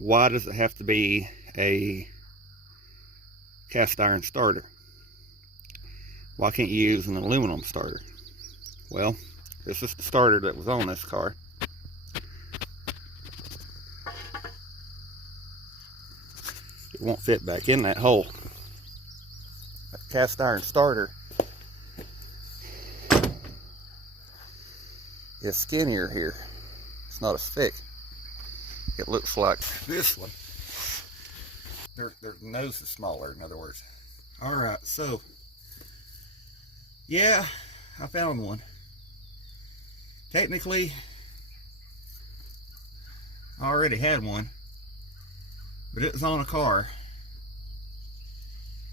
why does it have to be a cast iron starter? Why can't you use an aluminum starter? Well, this is the starter that was on this car. It won't fit back in that hole. That cast iron starter is skinnier here. It's not as thick. It looks like this one. Their nose is smaller, in other words. Alright, so yeah, I found one. Technically, I already had one, but it was on a car,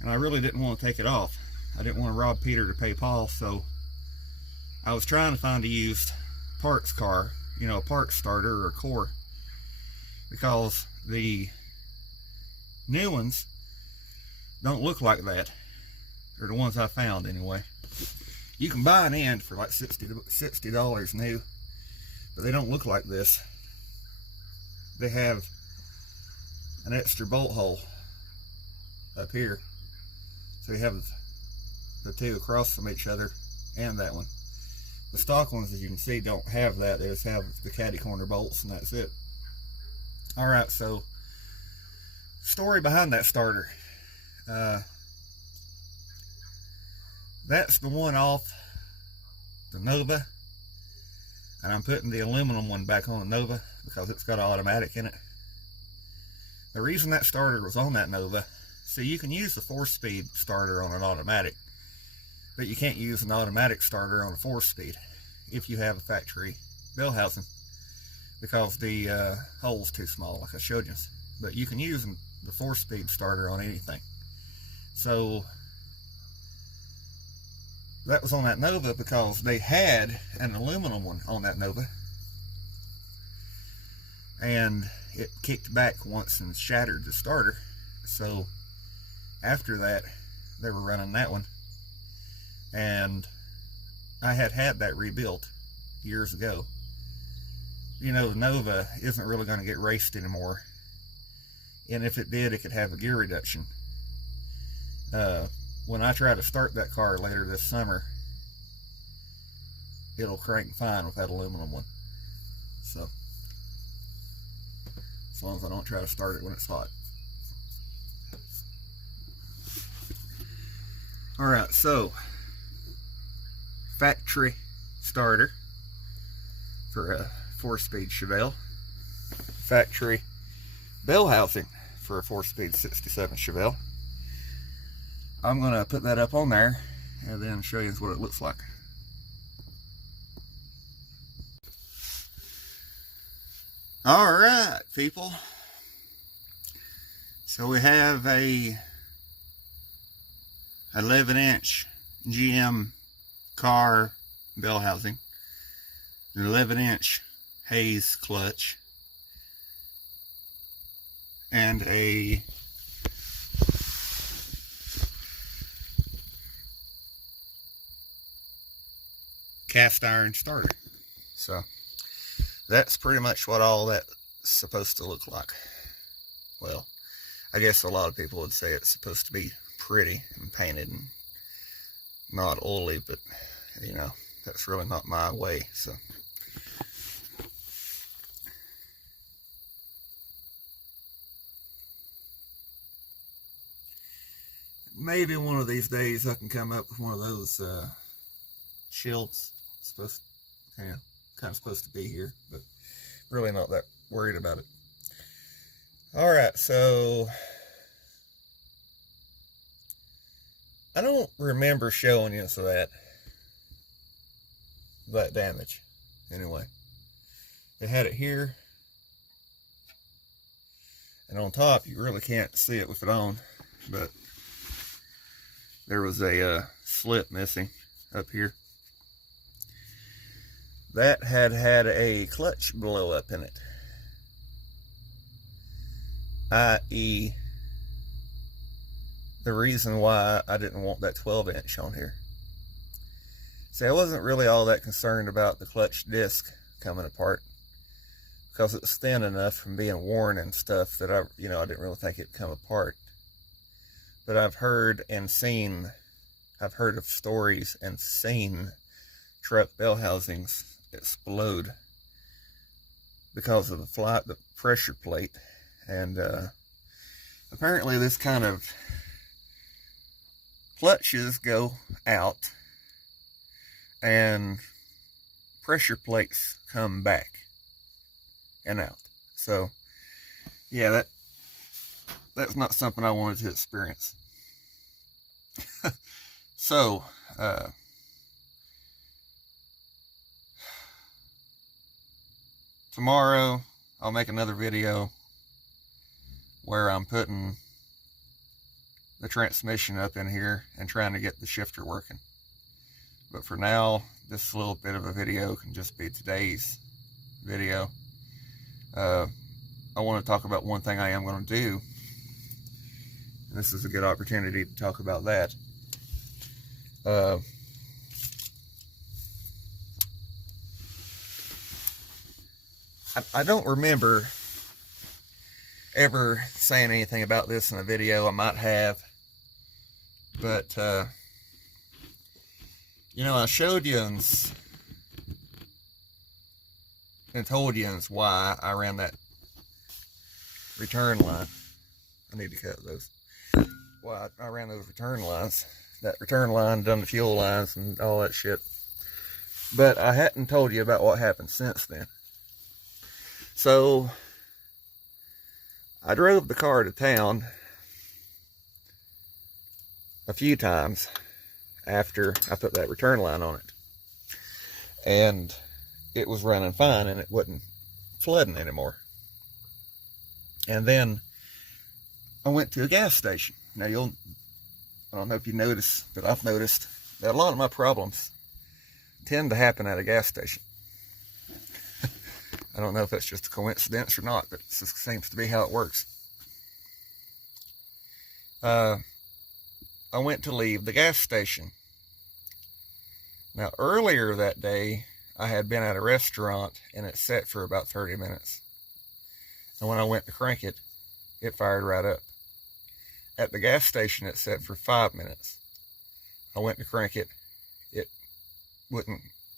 and I really didn't want to take it off. I didn't want to rob Peter to pay Paul, so I was trying to find a used parts car, you know, a parts starter or a core, because the new ones don't look like that, or the ones I found anyway. You can buy an end for like $60 new, but they don't look like this. They have an extra bolt hole up here, so you have the two across from each other and that one. The stock ones, as you can see, don't have that. They just have the caddy corner bolts, and that's it. Alright, so story behind that starter. That's the one off the Nova, and I'm putting the aluminum one back on the Nova because it's got an automatic in it. The reason that starter was on that Nova, see, you can use the 4-speed starter on an automatic, but you can't use an automatic starter on a 4-speed if you have a factory bell housing, because the hole's too small, like I showed you. But you can use the 4-speed starter on anything. So that was on that Nova because they had an aluminum one on that Nova, and it kicked back once and shattered the starter. So after that, they were running that one, and I had that rebuilt years ago. You know, the Nova isn't really going to get raced anymore, and if it did, it could have a gear reduction. When I try to start that car later this summer, it'll crank fine with that aluminum one. So, as long as I don't try to start it when it's hot. Alright, so factory starter for a 4-speed Chevelle. Factory bell housing for a 4-speed 67 Chevelle. I'm going to put that up on there and then show you what it looks like. Alright, people. So we have a 11-inch GM car bell housing, an 11-inch Hayes clutch, and a cast iron starter. So that's pretty much what all that's supposed to look like. Well, I guess a lot of people would say it's supposed to be pretty and painted and not oily, but you know, that's really not my way. So maybe one of these days I can come up with one of those shields. Supposed, kind of supposed to be here, but really not that worried about it. All right, so I don't remember showing you that damage. Anyway, they had it here, and on top you really can't see it with it on, but there was a slit missing up here. That had a clutch blow up in it, i.e. the reason why I didn't want that 12-inch on here. See, I wasn't really all that concerned about the clutch disc coming apart, because it's thin enough from being worn and stuff that I didn't really think it'd come apart. But I've heard of stories and seen truck bell housings explode because of the pressure plate. And apparently this kind of clutches go out and pressure plates come back and out. So yeah, that's not something I wanted to experience. So tomorrow I'll make another video where I'm putting the transmission up in here and trying to get the shifter working. But for now, this little bit of a video can just be today's video. I want to talk about one thing I am going to do. And this is a good opportunity to talk about that. I don't remember ever saying anything about this in a video. I might have, but I showed you and told you why I ran that return line. I need to cut those. Why I ran those return lines. That return line, done the fuel lines and all that shit. But I hadn't told you about what happened since then. So I drove the car to town a few times after I put that return line on it. And it was running fine and it wasn't flooding anymore. And then I went to a gas station. Now I don't know if you noticed, but I've noticed that a lot of my problems tend to happen at a gas station. I don't know if that's just a coincidence or not, but it just seems to be how it works. I went to leave the gas station. Now, earlier that day, I had been at a restaurant and it sat for about 30 minutes. And when I went to crank it, it fired right up. At the gas station, it sat for 5 minutes. I went to crank it, it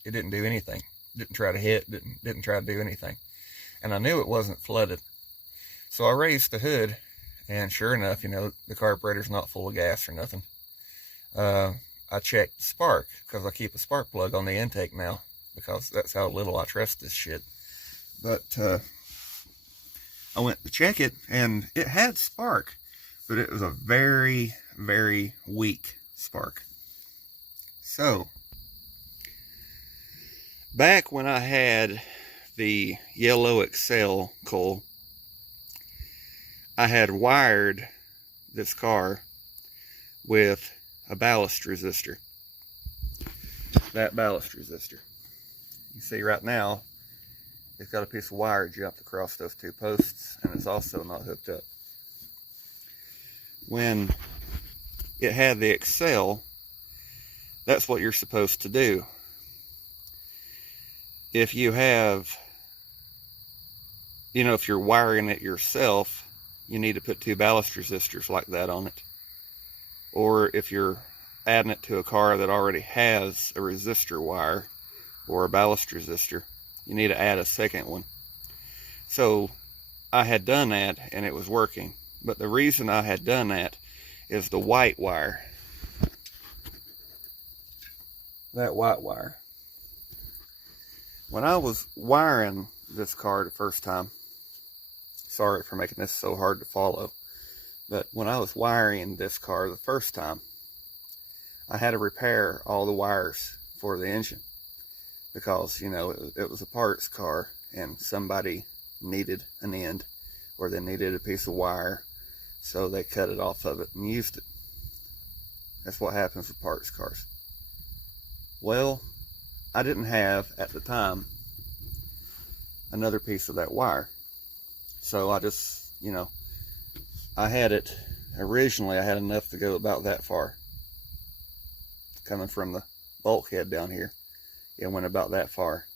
didn't do anything. Didn't try to hit, didn't try to do anything. And I knew it wasn't flooded. So I raised the hood, and sure enough, the carburetor's not full of gas or nothing. I checked the spark, because I keep a spark plug on the intake now, because that's how little I trust this shit. But I went to check it, and it had spark, but it was a very, very weak spark. So back when I had the yellow Excel coil, I had wired this car with a ballast resistor. That ballast resistor. You see right now, it's got a piece of wire jumped across those two posts, and it's also not hooked up. When it had the Excel, that's what you're supposed to do. If you have, if you're wiring it yourself, you need to put two ballast resistors like that on it. Or if you're adding it to a car that already has a resistor wire or a ballast resistor, you need to add a second one. So I had done that and it was working. But the reason I had done that is the white wire. That white wire. When I was wiring this car the first time, sorry for making this so hard to follow, but when I was wiring this car the first time, I had to repair all the wires for the engine because, it was a parts car and somebody needed an end or they needed a piece of wire, so they cut it off of it and used it. That's what happens with parts cars. Well, I didn't have, at the time, another piece of that wire. So I just, I had it, originally I had enough to go about that far. Coming from the bulkhead down here, it went about that far.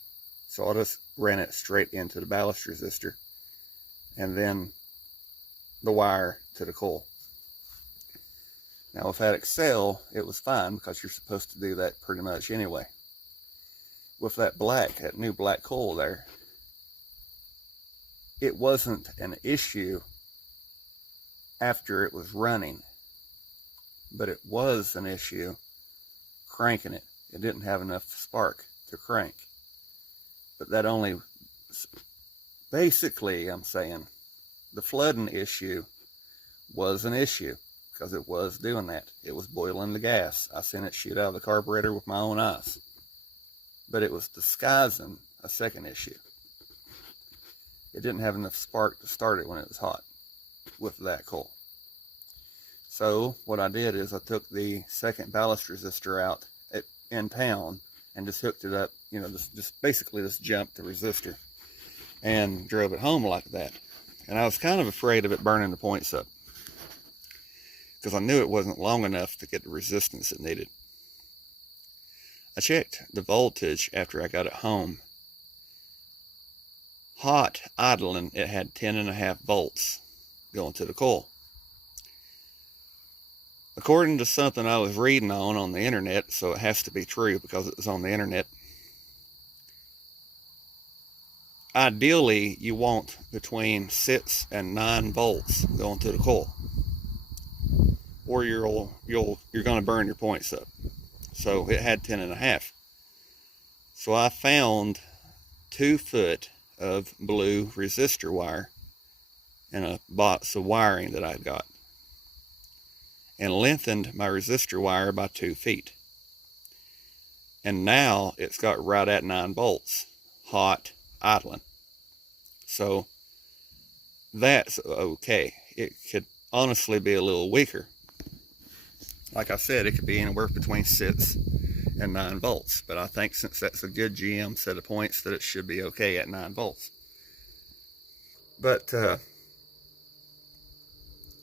So I just ran it straight into the ballast resistor and then the wire to the coil. Now with that Excel, it was fine because you're supposed to do that pretty much anyway. With that new black coil there, it wasn't an issue after it was running, but it was an issue cranking it. It didn't have enough spark to crank. But that only, basically, I'm saying, the flooding issue was an issue because it was doing that. It was boiling the gas. I seen it shoot out of the carburetor with my own eyes. But it was disguising a second issue. It didn't have enough spark to start it when it was hot with that coil. So what I did is I took the second ballast resistor out in town and just hooked it up, you know, just basically just jumped the resistor and drove it home like that. And I was kind of afraid of it burning the points up because I knew it wasn't long enough to get the resistance it needed. I checked the voltage after I got it home. Hot idling, it had 10.5 volts going to the coil. According to something I was reading on the internet, so it has to be true because it was on the internet, ideally you want between 6 and 9 volts going to the coil, or you're going to burn your points up. So it had 10.5. So I found 2 foot of blue resistor wire in a box of wiring that I'd got, and lengthened my resistor wire by 2 feet. And now it's got right at 9 volts, hot idling. So that's okay. It could honestly be a little weaker. Like I said, it could be anywhere between 6 and 9 volts. But I think since that's a good GM set of points, that it should be okay at 9 volts. But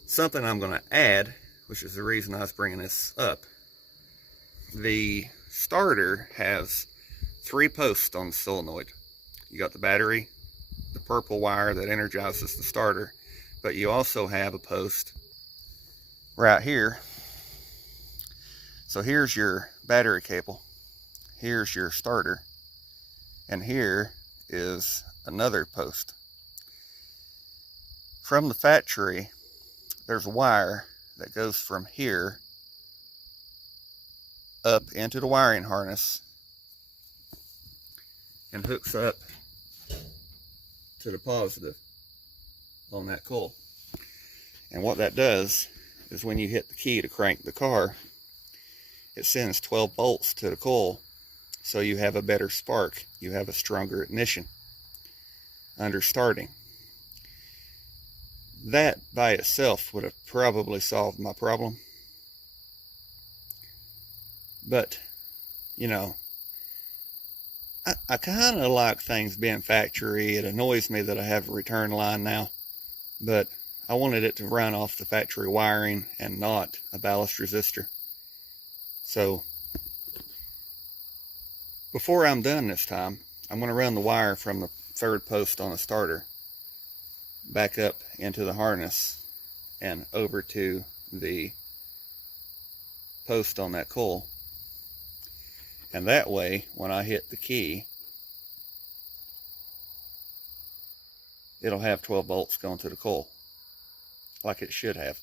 something I'm going to add, which is the reason I was bringing this up. The starter has 3 posts on the solenoid. You got the battery, the purple wire that energizes the starter, but you also have a post right here. So here's your battery cable, here's your starter, and here is another post. From the factory, there's a wire that goes from here up into the wiring harness and hooks up to the positive on that coil. And what that does is when you hit the key to crank the car, it sends 12 volts to the coil, so you have a better spark, you have a stronger ignition under starting. That by itself would have probably solved my problem. But, you know, I kind of like things being factory. It annoys me that I have a return line now, but I wanted it to run off the factory wiring and not a ballast resistor. So, before I'm done this time, I'm going to run the wire from the 3rd post on the starter back up into the harness and over to the post on that coil. And that way, when I hit the key, it'll have 12 volts going to the coil, like it should have.